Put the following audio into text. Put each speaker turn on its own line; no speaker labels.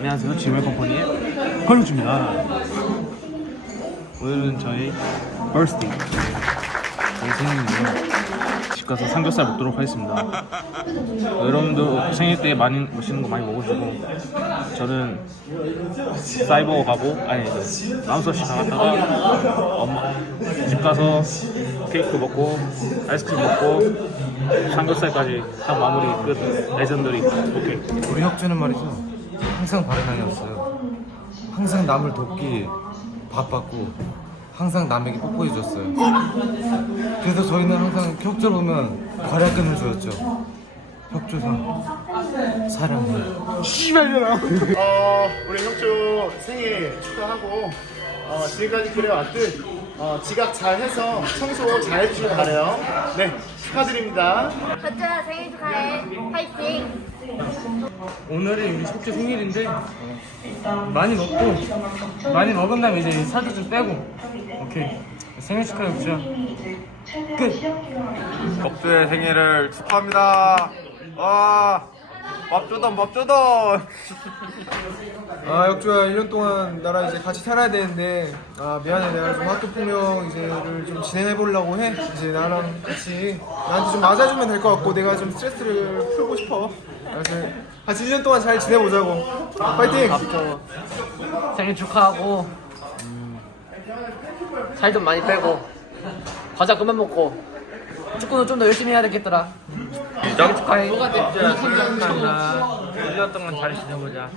안녕하세요. 지멜 컴퍼니의 권우주입니다. 오늘은 저희 birthday 저희 생일인데요. 집 가서 삼겹살 먹도록 하겠습니다. 여러분도 생일 때 많이 맛있는 거 많이 먹으시고 저는 사이버 가고 아니 마음수없이 나갔다가 엄마 집 가서 케이크 먹고 아이스크림 먹고 삼겹살까지 딱 마무리 끝 레전더리 오케이
우리 혁주는 말이죠 항상 바른 아이였어요. 항상 남을 돕기 바빴고 항상 남에게 뽀뽀해 줬어요. 그래서 저희는 항상 혁주 보면 과략근을 주었죠. 혁주상 사랑해.
씨발려나
어, 우리 형주 생일 축하하고 어, 지금까지 그래왔듯 어, 지각 잘 해서 청소 잘 해주시길 바래요. 네, 축하드립니다.
혁주야 생일 축하해 파이팅!
오늘이 우리 석주 생일인데 어, 많이 먹고 많이 먹은 다음에 이제 살도 좀 빼고 오케이. 생일 축하해 옥주야 끝.
혁주의 생일을 축하합니다. 와 밥 주던 밥 주던.
아 혁주야 1년 동안 나랑 이제 같이 살아야 되는데 아 미안해. 내가 좀 학교 폭력 이제를 좀 진행해 보려고 해. 이제 나랑 같이 나한테 좀 맞아주면 될 것 같고 내가 좀 스트레스를 풀고 싶어. 그래서 같이 1년 동안 잘 지내보자고. 파이팅!
생일 축하하고 음, 살좀 많이 빼고 과자 그만 먹고 축구는 좀 더 열심히 해야 되겠더라 생일 축하해.
1년 동안 잘 지내보자